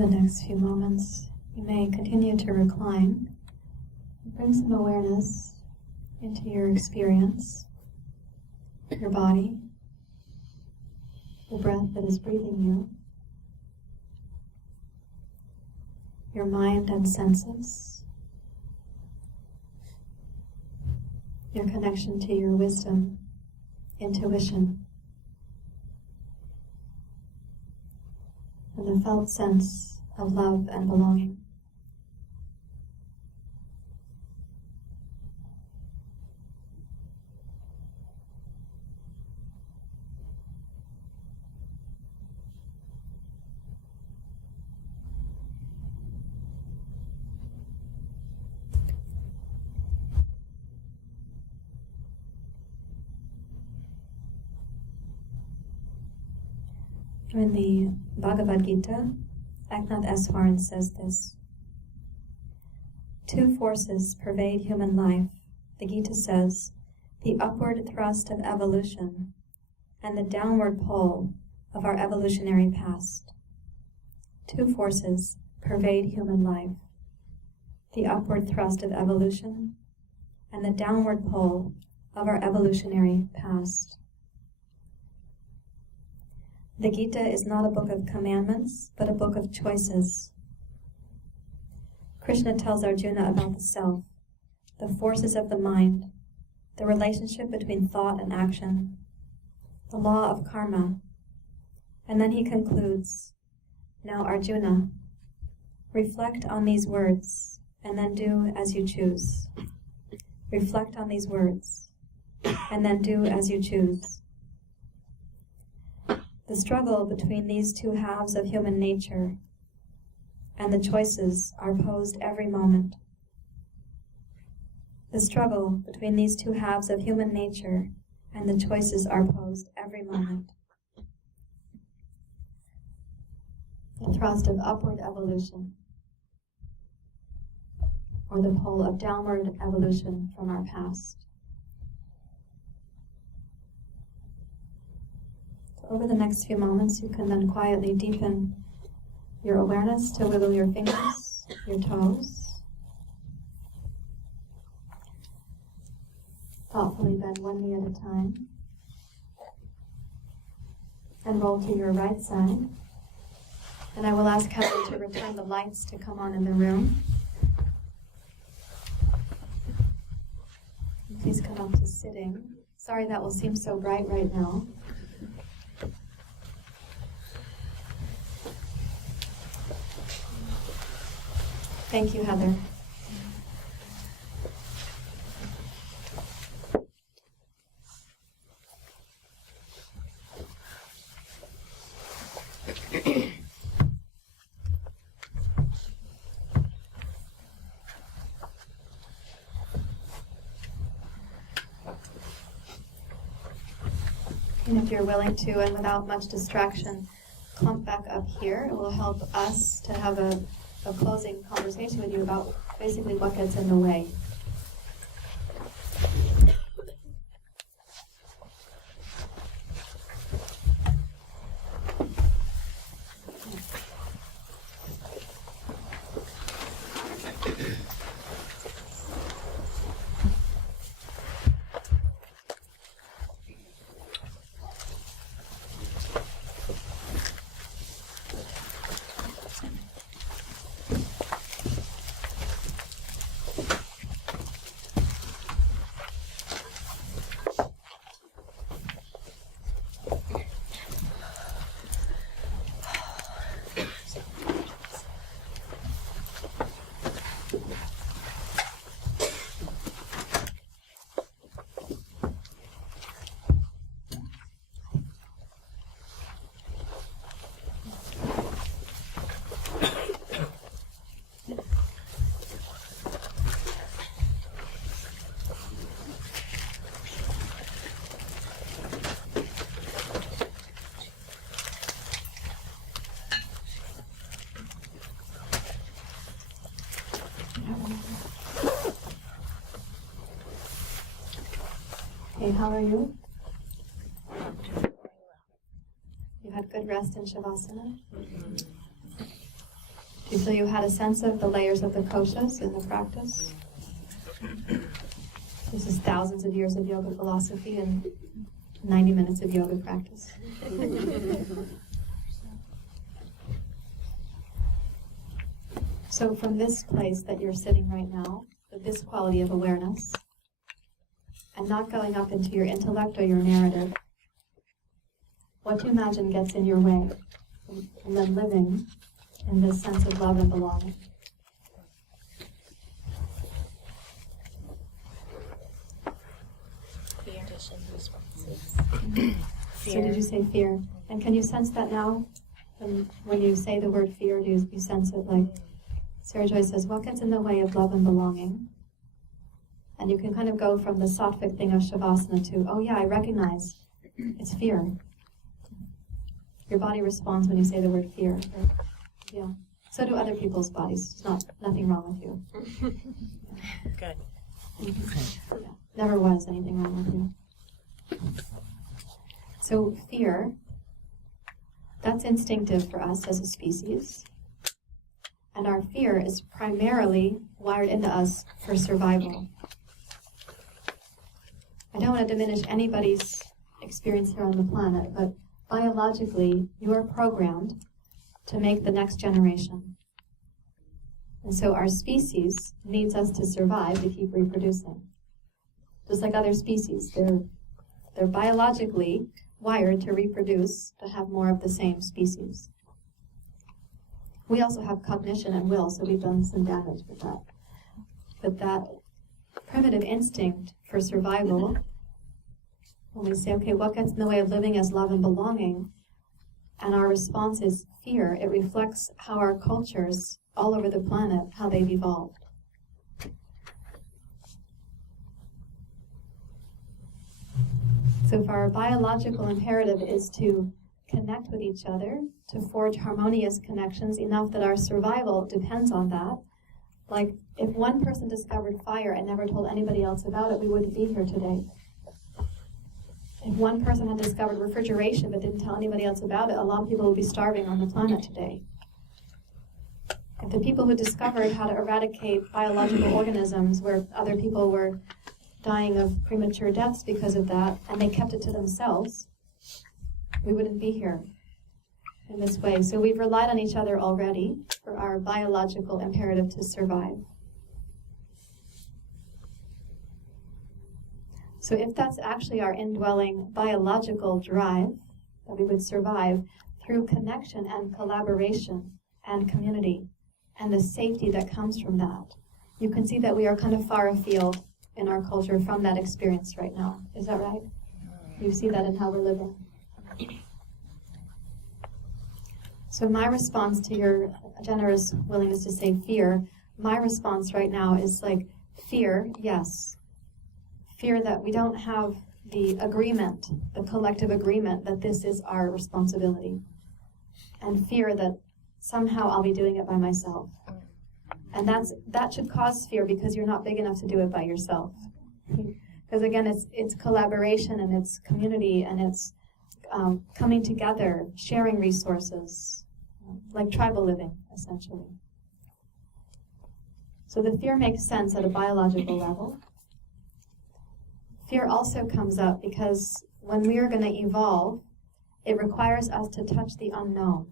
the next few moments, you may continue to recline. Bring some awareness into your experience, your body, the breath that is breathing you, your mind and senses, your connection to your wisdom, intuition, and the felt sense of love and belonging. In the Bhagavad Gita, Eknath says this: two forces pervade human life. The Gita says, the upward thrust of evolution and the downward pull of our evolutionary past. Two forces pervade human life: the upward thrust of evolution and the downward pull of our evolutionary past. The Gita is not a book of commandments, but a book of choices. Krishna tells Arjuna about the self, the forces of the mind, the relationship between thought and action, the law of karma, and then he concludes, now Arjuna, reflect on these words, and then do as you choose. Reflect on these words, and then do as you choose. The struggle between these two halves of human nature and the choices are posed every moment. The struggle between these two halves of human nature and the choices are posed every moment. The thrust of upward evolution or the pull of downward evolution from our past. Over the next few moments, you can then quietly deepen your awareness to wiggle your fingers, your toes. Thoughtfully bend one knee at a time. And roll to your right side. And I will ask Heather to return the lights to come on in the room. Please come up to sitting. Sorry that will seem so bright right now. Thank you, Heather. And if you're willing to, and without much distraction, clump back up here. It will help us to have a closing conversation with you about basically what gets in the way. Hey, how are you? You had good rest in Shavasana? Do you feel you had a sense of the layers of the koshas in the practice? This is thousands of years of yoga philosophy and 90 minutes of yoga practice. So from this place that you're sitting right now, with this quality of awareness, and not going up into your intellect or your narrative, what do you imagine gets in your way? And then living in this sense of love and belonging. Fear. Responses. So did you say fear? And can you sense that now? When you say the word fear, do you sense it like Sarah Joy says, what gets in the way of love and belonging? And you can kind of go from the sattvic thing of Shavasana to, oh yeah, I recognize it's fear. Your body responds when you say the word fear. Right? Yeah. So do other people's bodies. It's nothing wrong with you. Good. Yeah. Never was anything wrong with you. So fear, that's instinctive for us as a species. And our fear is primarily wired into us for survival. I don't want to diminish anybody's experience here on the planet, but biologically, you are programmed to make the next generation. And so our species needs us to survive to keep reproducing. Just like other species, they're biologically wired to reproduce, to have more of the same species. We also have cognition and will, so we've done some damage with that. But that primitive instinct for survival, when we say, okay, what gets in the way of living as love and belonging, and our response is fear, it reflects how our cultures all over the planet, how they've evolved. So if our biological imperative is to connect with each other, to forge harmonious connections enough that our survival depends on that. Like, if one person discovered fire and never told anybody else about it, we wouldn't be here today. If one person had discovered refrigeration but didn't tell anybody else about it, a lot of people would be starving on the planet today. If the people who discovered how to eradicate biological organisms where other people were dying of premature deaths because of that, and they kept it to themselves, we wouldn't be here in this way. So we've relied on each other already for our biological imperative to survive. So if that's actually our indwelling biological drive, that we would survive through connection and collaboration and community and the safety that comes from that, you can see that we are kind of far afield in our culture from that experience right now. Is that right? You see that in how we're living. So my response to your generous willingness to say fear, my response right now is like, fear, yes. Fear that we don't have the agreement, the collective agreement that this is our responsibility. And fear that somehow I'll be doing it by myself. And that should cause fear because you're not big enough to do it by yourself. Because again, it's collaboration and it's community and it's coming together, sharing resources, like tribal living, essentially. So the fear makes sense at a biological level. Fear also comes up because when we are going to evolve, it requires us to touch the unknown.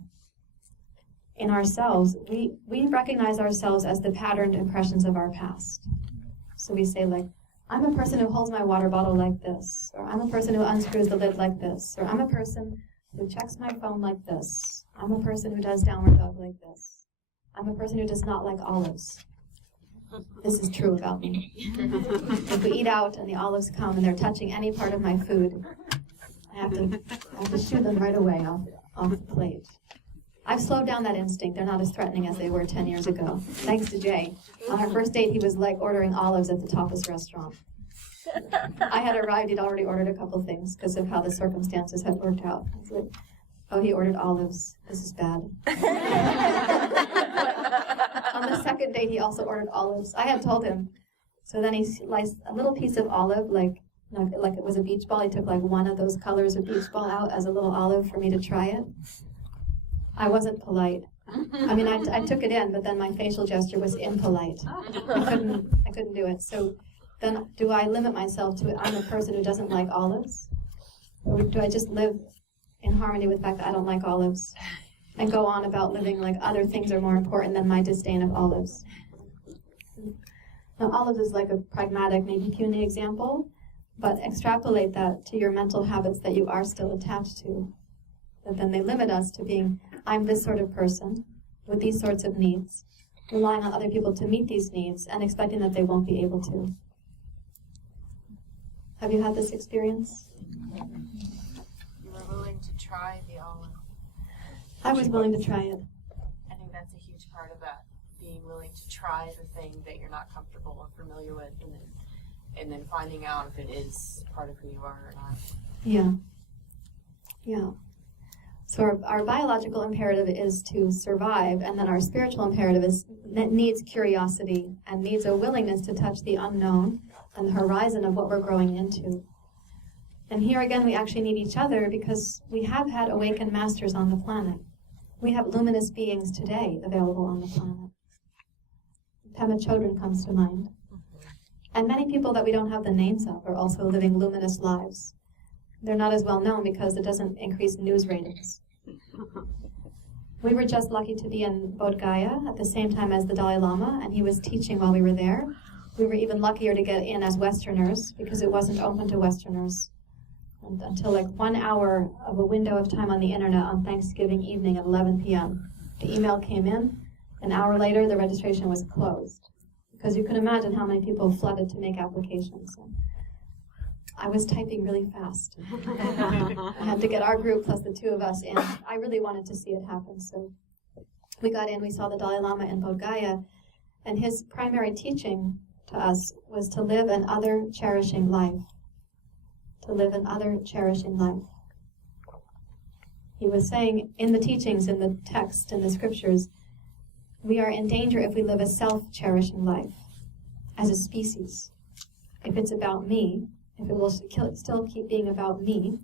In ourselves, we recognize ourselves as the patterned impressions of our past. So we say, like, I'm a person who holds my water bottle like this, or I'm a person who unscrews the lid like this, or I'm a person who checks my phone like this, I'm a person who does downward dog like this, I'm a person who does not like olives. This is true about me. If we eat out and the olives come and they're touching any part of my food, I have to shoo them right away off the plate. I've slowed down that instinct. They're not as threatening as they were 10 years ago. Thanks to Jay. On our first date, he was like ordering olives at the tapas restaurant. I had arrived, he'd already ordered a couple things because of how the circumstances had worked out. I was like, oh, he ordered olives. This is bad. On the second date, he also ordered olives. I had told him. So then he sliced a little piece of olive, like it was a beach ball. He took like one of those colors of beach ball out as a little olive for me to try it. I wasn't polite. I mean, I took it in, but then my facial gesture was impolite. I couldn't do it. So then do I limit myself to I'm a person who doesn't like olives? Or do I just live in harmony with the fact that I don't like olives and go on about living like other things are more important than my disdain of olives? Now, olives is like a pragmatic, maybe puny example, but extrapolate that to your mental habits that you are still attached to. That then they limit us to being, I'm this sort of person with these sorts of needs, relying on other people to meet these needs and expecting that they won't be able to. Have you had this experience? You were willing to try the olive. I was willing to try it. I think that's a huge part of that, being willing to try the thing that you're not comfortable or familiar with, and then finding out if it is part of who you are or not. Yeah. Yeah. So our biological imperative is to survive, and then our spiritual imperative needs curiosity and needs a willingness to touch the unknown and the horizon of what we're growing into. And here again, we actually need each other because we have had awakened masters on the planet. We have luminous beings today available on the planet. Pema Chodron comes to mind. And many people that we don't have the names of are also living luminous lives. They're not as well known because it doesn't increase news ratings. We were just lucky to be in Bodh Gaya at the same time as the Dalai Lama, and he was teaching while we were there. We were even luckier to get in as Westerners because it wasn't open to Westerners until like 1 hour of a window of time on the internet on Thanksgiving evening at 11 p.m. The email came in. An hour later, the registration was closed because you can imagine how many people flooded to make applications. I was typing really fast. I had to get our group plus the two of us in. I really wanted to see it happen, so we got in. We saw the Dalai Lama in Bodh Gaya, and his primary teaching to us was to live an other-cherishing life. To live an other-cherishing life. He was saying in the teachings, in the text, in the scriptures, we are in danger if we live a self-cherishing life as a species. If it's about me, if it will still keep being about me,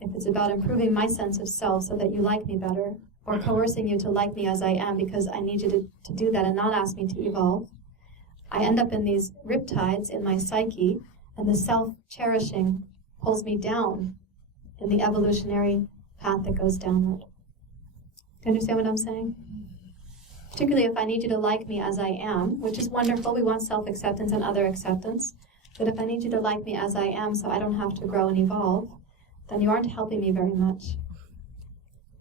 if it's about improving my sense of self so that you like me better, or coercing you to like me as I am because I need you to do that and not ask me to evolve, I end up in these riptides in my psyche, and the self-cherishing pulls me down in the evolutionary path that goes downward. Do you understand what I'm saying? Particularly if I need you to like me as I am, which is wonderful, we want self-acceptance and other acceptance, but if I need you to like me as I am so I don't have to grow and evolve, then you aren't helping me very much.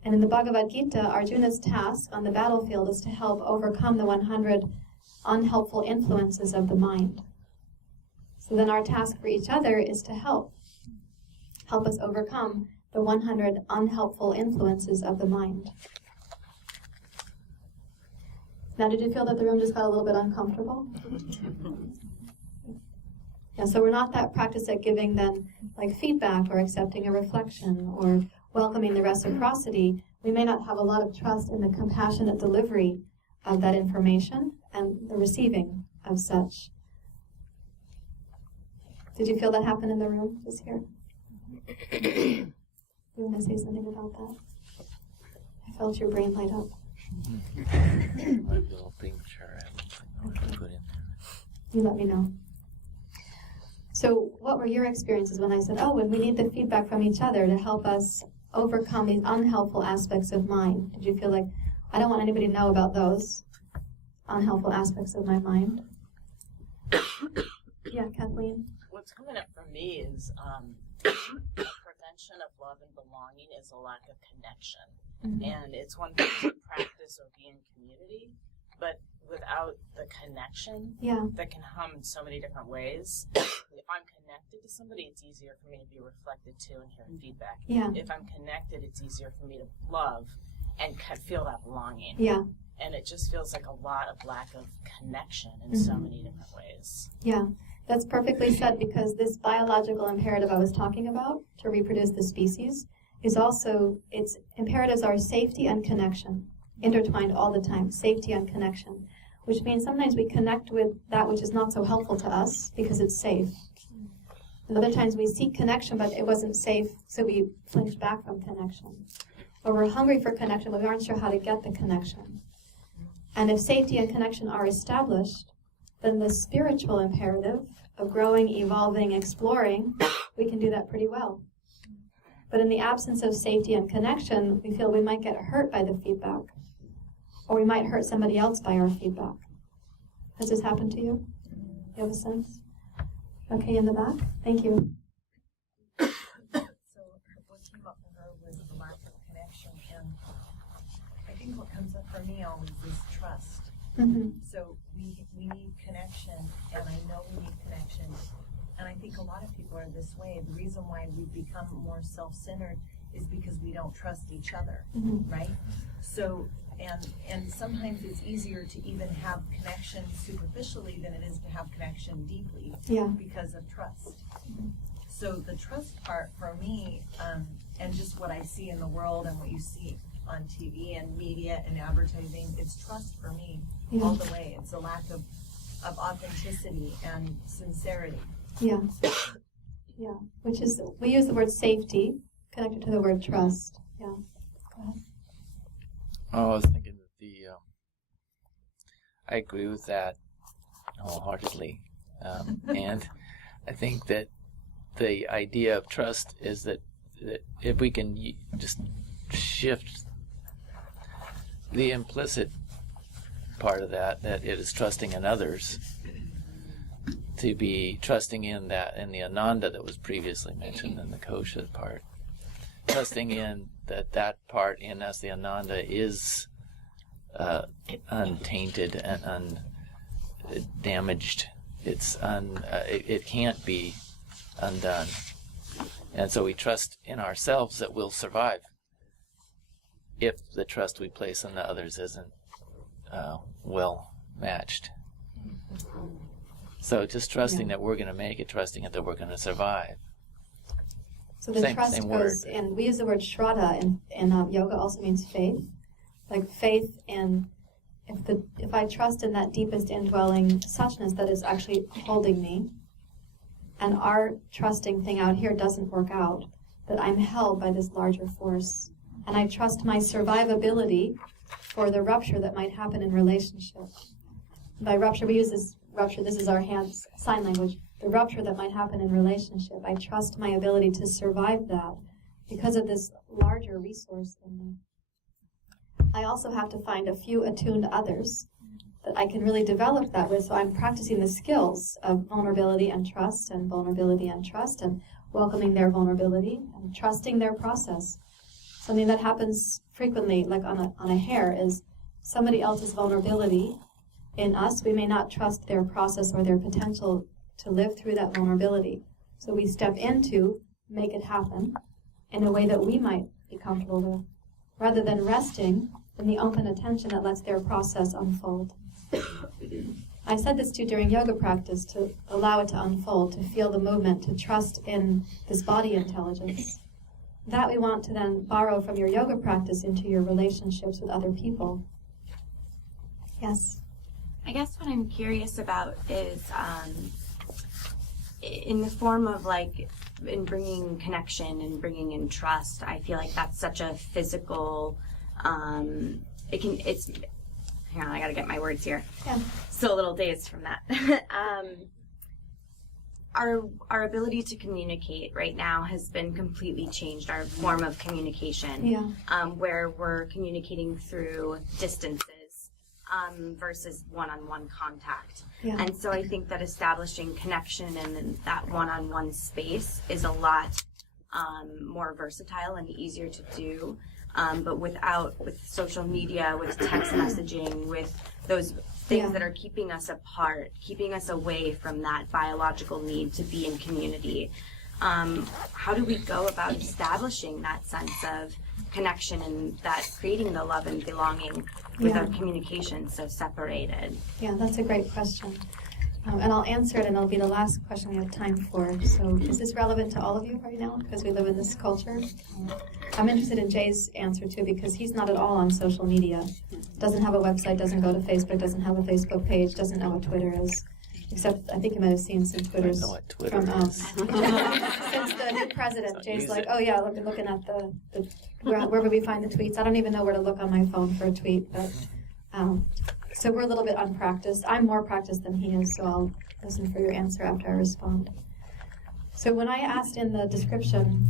And in the Bhagavad Gita, Arjuna's task on the battlefield is to help overcome the 100 unhelpful influences of the mind. So then our task for each other is to help us overcome the 100 unhelpful influences of the mind. Now, did you feel that the room just got a little bit uncomfortable? Yeah, so we're not that practiced at giving then like feedback or accepting a reflection or welcoming the reciprocity. We may not have a lot of trust in the compassionate delivery of that information and the receiving of such. Did you feel that happen in the room just here? You want to say something about that? I felt your brain light up. My little picture I put in there. You let me know. So what were your experiences when I said, when we need the feedback from each other to help us overcome these unhelpful aspects of mind? Did you feel like, I don't want anybody to know about those unhelpful aspects of my mind? Yeah, Kathleen? What's coming up for me is prevention of love and belonging is a lack of connection. Mm-hmm. And it's one thing to practice or be in community, but without the connection, that can come in so many different ways. If I'm connected to somebody, it's easier for me to be reflected to and hear feedback. Yeah. If I'm connected, it's easier for me to love and feel that belonging. Yeah. And it just feels like a lot of lack of connection in so many different ways. Yeah, that's perfectly said, because this biological imperative I was talking about to reproduce the species is also, its imperatives are safety and connection, intertwined all the time, safety and connection, which means sometimes we connect with that which is not so helpful to us because it's safe. And other times we seek connection, but it wasn't safe, so we flinch back from connection. or we're hungry for connection, but we aren't sure how to get the connection. And if safety and connection are established, then the spiritual imperative of growing, evolving, exploring, we can do that pretty well. But in the absence of safety and connection, we feel we might get hurt by the feedback, or we might hurt somebody else by our feedback. Has this happened to you? You have a sense? Okay, in the back. Thank you. So what came up for her was the lack of connection, and I think what comes up for me always is trust. Mm-hmm. So we need connection, and I know we need connection, and I think a lot of people are this way. The reason why we've become more self-centered is because we don't trust each other, right? So, and sometimes it's easier to even have connection superficially than it is to have connection deeply because of trust. So the trust part for me, and just what I see in the world and what you see on TV and media and advertising, it's trust for me all the way. It's a lack of authenticity and sincerity. Yeah. Yeah. Which is, we use the word safety connected to the word trust. Yeah. Go ahead. Oh, I was thinking that I agree with that wholeheartedly. And I think that the idea of trust is that if we can just shift the implicit part of that it is trusting in others, to be trusting in the Ananda that was previously mentioned in the kosha part, trusting in that part in us, the Ananda, is untainted and undamaged. It can't be undone, and so we trust in ourselves that we'll survive if the trust we place in the others isn't well matched. So just trusting that we're going to make it, trusting that we're going to survive. So the trust goes, and we use the word shraddha in yoga, also means faith. Like faith in, if I trust in that deepest indwelling suchness that is actually holding me, and our trusting thing out here doesn't work out, that I'm held by this larger force. And I trust my survivability for the rupture that might happen in relationship. By rupture, we use this rupture, this is our hands sign language, the rupture that might happen in relationship. I trust my ability to survive that because of this larger resource in me. I also have to find a few attuned others that I can really develop that with, so I'm practicing the skills of vulnerability and trust, and vulnerability and trust, and welcoming their vulnerability and trusting their process. Something that happens frequently, like on a hair, is somebody else's vulnerability in us. We may not trust their process or their potential to live through that vulnerability. So we step into, make it happen in a way that we might be comfortable with, rather than resting in the open attention that lets their process unfold. I said this too during yoga practice, to allow it to unfold, to feel the movement, to trust in this body intelligence. That we want to then borrow from your yoga practice into your relationships with other people. Yes? I guess what I'm curious about is in the form of in bringing connection and bringing in trust, I feel like that's such a physical, hang on, I gotta get my words here. Yeah. Still a little dazed from that. Our ability to communicate right now has been completely changed, our form of communication, where we're communicating through distances versus one-on-one contact. Yeah. And so I think that establishing connection in that one-on-one space is a lot more versatile and easier to do. But with social media, with text messaging, with those things that are keeping us apart, keeping us away from that biological need to be in community, how do we go about establishing that sense of connection and that creating the love and belonging with our communication so separated? Yeah, that's a great question. And I'll answer it, and it'll be the last question we have time for. So is this relevant to all of you right now, because we live in this culture? I'm interested in Jay's answer, too, because he's not at all on social media. Doesn't have a website, doesn't go to Facebook, doesn't have a Facebook page, doesn't know what Twitter is. Except, I think you might have seen some Twitters from announced the new president, So Jay's use like, it. oh yeah, looking at the where would we find the tweets? I don't even know where to look on my phone for a tweet, but so we're a little bit unpracticed. I'm more practiced than he is, so I'll listen for your answer after I respond. So when I asked in the description,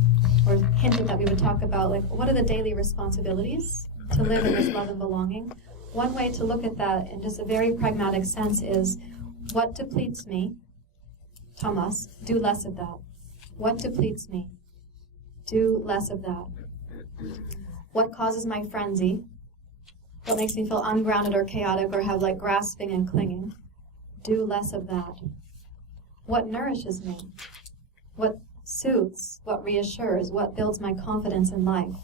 or hinted that we would talk about, like, what are the daily responsibilities to live in this love and belonging? One way to look at that in just a very pragmatic sense is, what depletes me? Thomas, do less of that. What depletes me? Do less of that. What causes my frenzy? What makes me feel ungrounded or chaotic or have like grasping and clinging? Do less of that. What nourishes me? What soothes? What reassures? What builds my confidence in life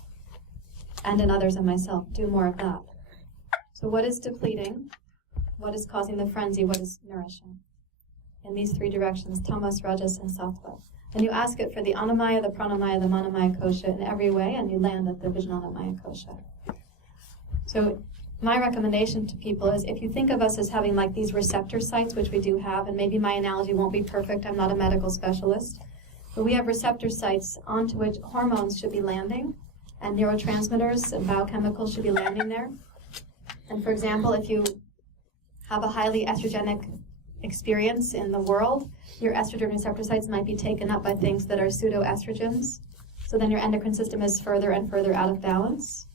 and in others and myself? Do more of that. So what is depleting? What is causing the frenzy? What is nourishing? In these three directions, tamas, rajas, and sattva. And you ask it for the annamaya, the pranamaya, the manamaya kosha in every way, and you land at the vijnanamaya kosha. So my recommendation to people is, if you think of us as having like these receptor sites, which we do have, and maybe my analogy won't be perfect, I'm not a medical specialist, but we have receptor sites onto which hormones should be landing, and neurotransmitters and biochemicals should be landing there. And for example, if you have a highly estrogenic experience in the world, your estrogen receptor sites might be taken up by things that are pseudoestrogens. So then your endocrine system is further and further out of balance.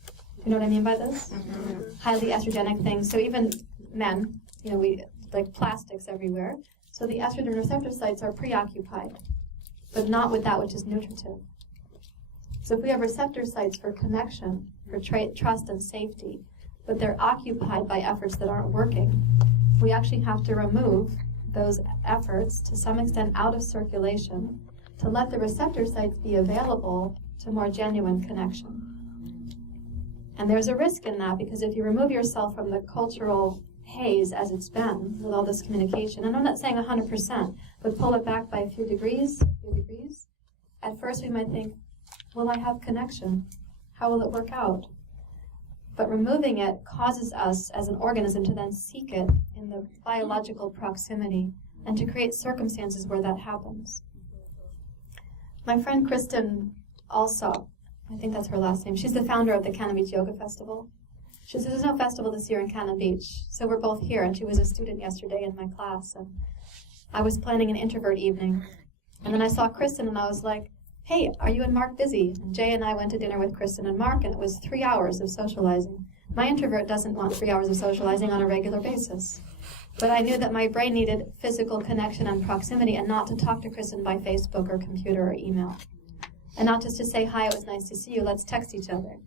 You know what I mean by this? Mm-hmm. Highly estrogenic things. So even men, we like plastics everywhere. So the estrogen receptor sites are preoccupied, but not with that which is nutritive. So if we have receptor sites for connection, for trust and safety, but they're occupied by efforts that aren't working, we actually have to remove those efforts to some extent out of circulation to let the receptor sites be available to more genuine connection. And there's a risk in that, because if you remove yourself from the cultural haze as it's been with all this communication, and I'm not saying 100%, but pull it back by a few degrees, at first we might think, will I have connection? How will it work out? But removing it causes us as an organism to then seek it in the biological proximity and to create circumstances where that happens. My friend Kristen Alsop, I think that's her last name, she's the founder of the Cannon Beach Yoga Festival. She says, there's no festival this year in Cannon Beach, so we're both here, and she was a student yesterday in my class, and I was planning an introvert evening, and then I saw Kristen, and I was like, hey, are you and Mark busy? And Jay and I went to dinner with Kristen and Mark, and it was 3 hours of socializing. My introvert doesn't want 3 hours of socializing on a regular basis. But I knew that my brain needed physical connection and proximity, and not to talk to Kristen by Facebook or computer or email. And not just to say, hi, it was nice to see you, let's text each other.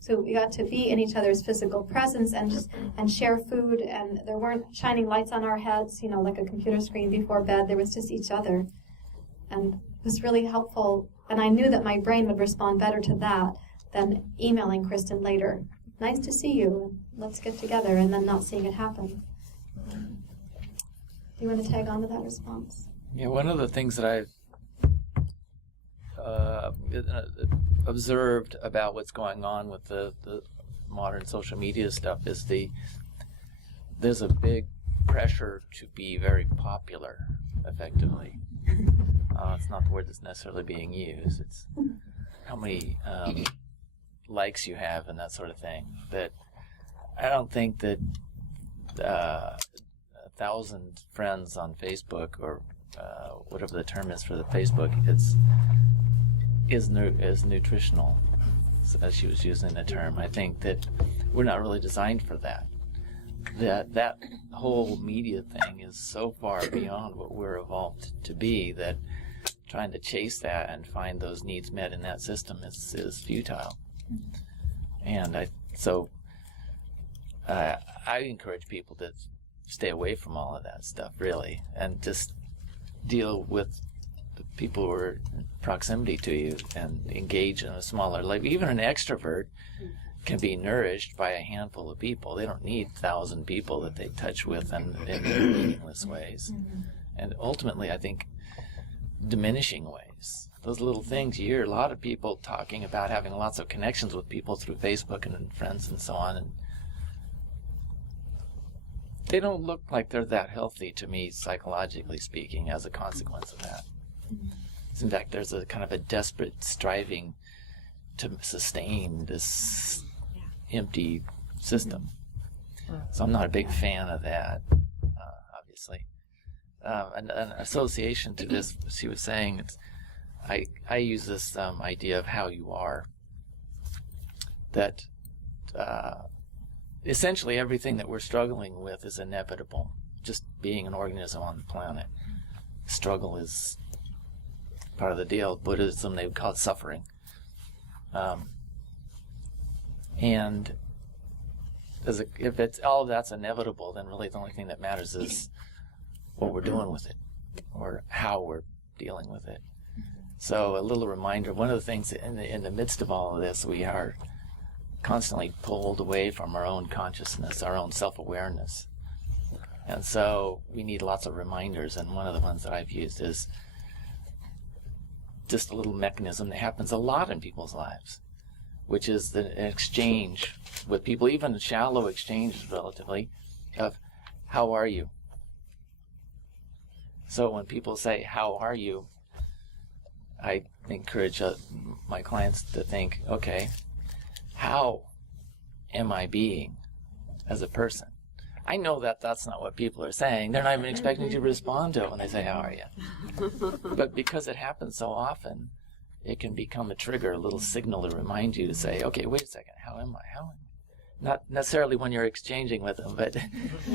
So we got to be in each other's physical presence and share food, and there weren't shining lights on our heads, like a computer screen before bed. There was just each other. And it was really helpful. And I knew that my brain would respond better to that than emailing Kristen later. Nice to see you. Let's get together, and then not seeing it happen. Do you want to tag on to that response? Yeah, one of the things that I've observed about what's going on with the modern social media stuff is there's a big pressure to be very popular, effectively. It's not the word that's necessarily being used. It's how many likes you have and that sort of thing. But I don't think that 1,000 friends on Facebook, or whatever the term is for the Facebook, is nutritional, as she was using the term. I think that we're not really designed for that. That whole media thing is so far beyond what we're evolved to be that trying to chase that and find those needs met in that system is futile. And I encourage people to stay away from all of that stuff, really, and just deal with the people who are in proximity to you and engage in a smaller life. Even an extrovert can be nourished by a handful of people. They don't need 1,000 people that they touch with in meaningless ways. And ultimately, I think, diminishing ways. Those little things, you hear a lot of people talking about having lots of connections with people through Facebook and friends and so on, and they don't look like they're that healthy to me, psychologically speaking, as a consequence of that. In fact, there's a kind of a desperate striving to sustain this empty system. So I'm not a big fan of that, obviously. An association to this, she was saying, I use this idea of how you are, that essentially everything that we're struggling with is inevitable. Just being an organism on the planet. Struggle is part of the deal. Buddhism, they would call it suffering. And if it's all of that's inevitable, then really the only thing that matters is what we're doing with it, or how we're dealing with it. So a little reminder, one of the things in the midst of all of this, we are constantly pulled away from our own consciousness, our own self-awareness. And so we need lots of reminders, and one of the ones that I've used is just a little mechanism that happens a lot in people's lives, which is the exchange with people, even shallow exchanges relatively, of how are you? So when people say, how are you? I encourage my clients to think, okay, how am I being as a person? I know that that's not what people are saying. They're not even expecting you to respond to it when they say, how are you? But because it happens so often, it can become a trigger, a little signal to remind you to say, okay, wait a second, how am I? How am I? Not necessarily when you're exchanging with them, but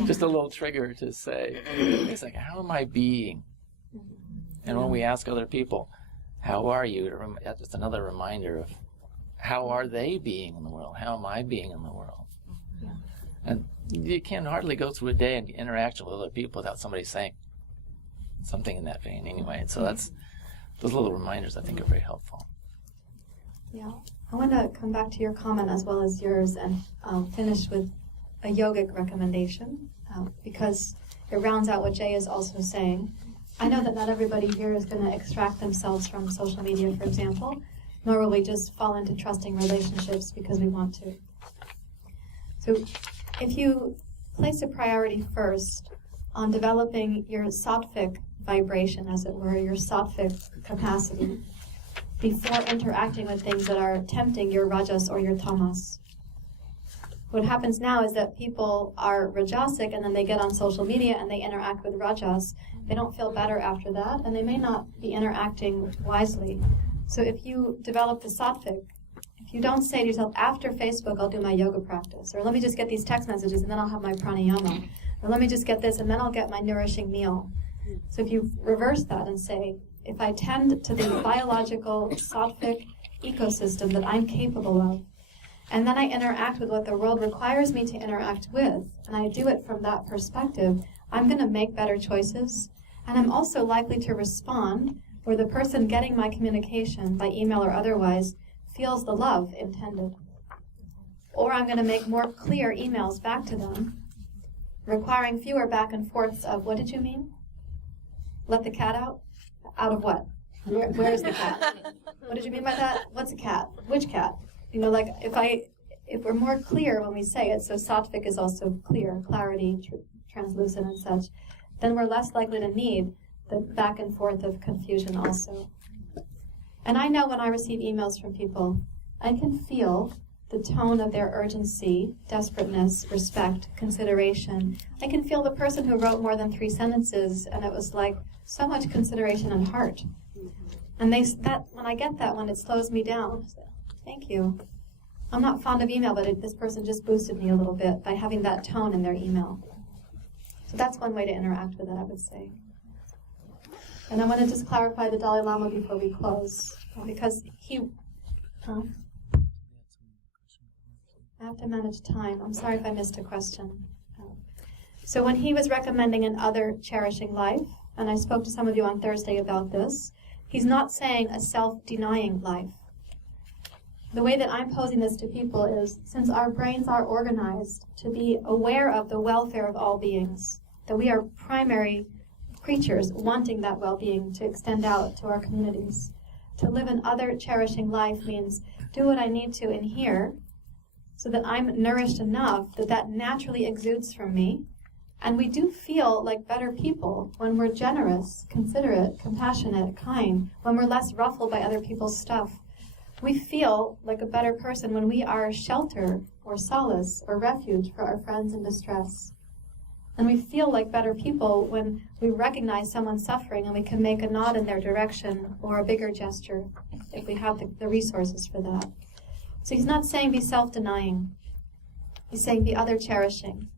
just a little trigger to say, wait a second, how am I being? And when we ask other people, how are you? That's just another reminder of how are they being in the world? How am I being in the world? And you can hardly go through a day and interact with other people without somebody saying something in that vein anyway. And so that's those little reminders I think are very helpful. Yeah. I want to come back to your comment as well as yours and finish with a yogic recommendation because it rounds out what Jay is also saying. I know that not everybody here is going to extract themselves from social media, for example, nor will we just fall into trusting relationships because we want to. So if you place a priority first on developing your sattvic vibration, as it were, your sattvic capacity, before interacting with things that are tempting your rajas or your tamas. What happens now is that people are rajasic and then they get on social media and they interact with rajas. They don't feel better after that and they may not be interacting wisely. So if you develop the sattvic, if you don't say to yourself, after Facebook I'll do my yoga practice, or let me just get these text messages and then I'll have my pranayama, or let me just get this and then I'll get my nourishing meal. So if you reverse that and say, if I tend to the biological sattvic ecosystem that I'm capable of, and then I interact with what the world requires me to interact with, and I do it from that perspective, I'm going to make better choices, and I'm also likely to respond where the person getting my communication, by email or otherwise, feels the love intended. Or I'm going to make more clear emails back to them, requiring fewer back and forths of, what did you mean? Let the cat out? Out of what? Where's the cat? What did you mean by that? What's a cat? Which cat? You know, like if we're more clear when we say it, so sattvic is also clear, clarity, translucent and such, then we're less likely to need the back and forth of confusion also. And I know when I receive emails from people, I can feel the tone of their urgency, desperateness, respect, consideration. I can feel the person who wrote more than 3 sentences, and it was like so much consideration and heart. And when I get that one, it slows me down. Thank you. I'm not fond of email, but this person just boosted me a little bit by having that tone in their email. So that's one way to interact with it, I would say. And I want to just clarify the Dalai Lama before we close, because he... I have to manage time. I'm sorry if I missed a question. So when he was recommending an other cherishing life, and I spoke to some of you on Thursday about this, he's not saying a self-denying life. The way that I'm posing this to people is, since our brains are organized to be aware of the welfare of all beings, that we are primary creatures wanting that well-being to extend out to our communities. To live an other cherishing life means do what I need to in here so that I'm nourished enough that that naturally exudes from me, And we do feel like better people when we're generous, considerate, compassionate, kind, when we're less ruffled by other people's stuff. We feel like a better person when we are shelter or solace or refuge for our friends in distress. And we feel like better people when we recognize someone's suffering and we can make a nod in their direction or a bigger gesture if we have the resources for that. So he's not saying be self-denying. He's saying be other-cherishing.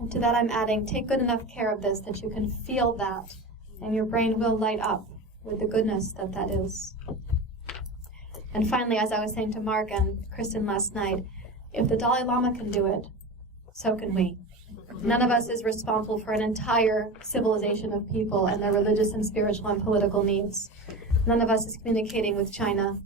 And to that I'm adding, take good enough care of this that you can feel that and your brain will light up with the goodness that that is. And finally, as I was saying to Mark and Kristen last night, if the Dalai Lama can do it, so can we. None of us is responsible for an entire civilization of people and their religious and spiritual and political needs. None of us is communicating with China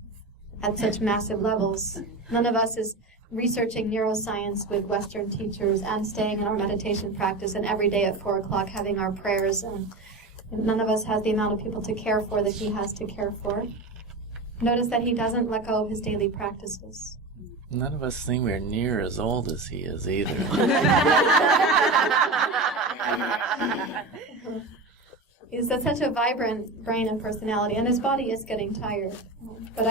at such massive levels. None of us is researching neuroscience with Western teachers and staying in our meditation practice and every day at 4 o'clock having our prayers. And none of us has the amount of people to care for that he has to care for. Notice that he doesn't let go of his daily practices. None of us think we're near as old as he is either. He's got such a vibrant brain and personality, and his body is getting tired. But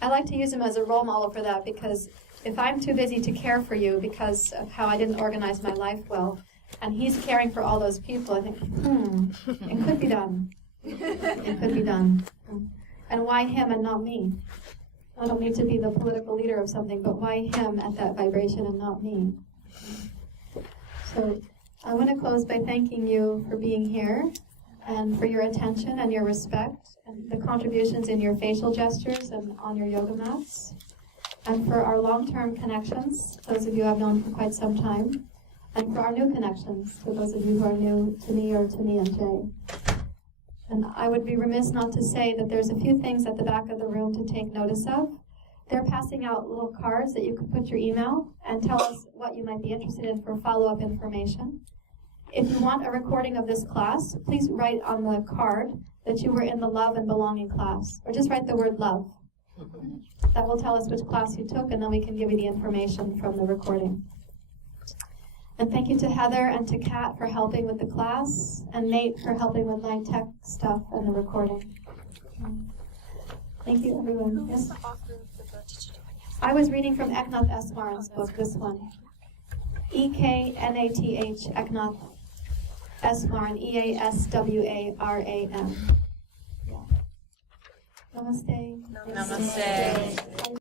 I like to use him as a role model for that, because if I'm too busy to care for you because of how I didn't organize my life well, and he's caring for all those people, I think, it could be done. It could be done. And why him and not me? I don't need to be the political leader of something, but why him at that vibration and not me? So I want to close by thanking you for being here and for your attention and your respect and the contributions in your facial gestures and on your yoga mats, and for our long-term connections, those of you I've known for quite some time, and for our new connections, for those of you who are new to me or to me and Jay. And I would be remiss not to say that there's a few things at the back of the room to take notice of. They're passing out little cards that you could put your email and tell us what you might be interested in for follow-up information. If you want a recording of this class, please write on the card that you were in the love and belonging class, or just write the word love. That will tell us which class you took, and then we can give you the information from the recording. And thank you to Heather and to Kat for helping with the class, and Nate for helping with my tech stuff and the recording. Thank you, everyone. Yes? I was reading from Eknath Easwaran's book, this one. E-K-N-A-T-H, Eknath Easwaran, E-A-S-W-A-R-A-N. Yeah. Namaste. Namaste.